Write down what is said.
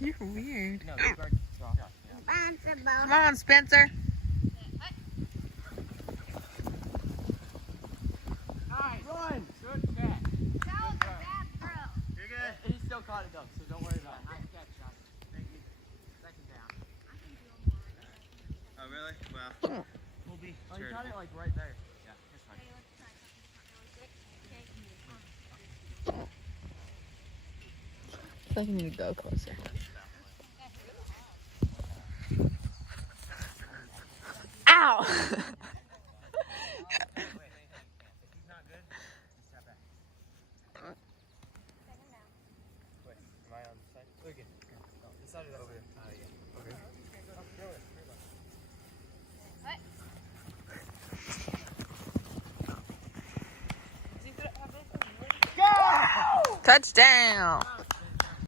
You're weird. No, the guard soft. Come on, Spencer. Nice. Run. Good catch. You're good. He still caught it though, so don't worry about it. Nice catch, Josh. Thank you. Second down. Oh, really? Wow. We'll be. Oh, you caught it like right there. Yeah, that's fine. I feel like you need to go closer. Ow! Touchdown!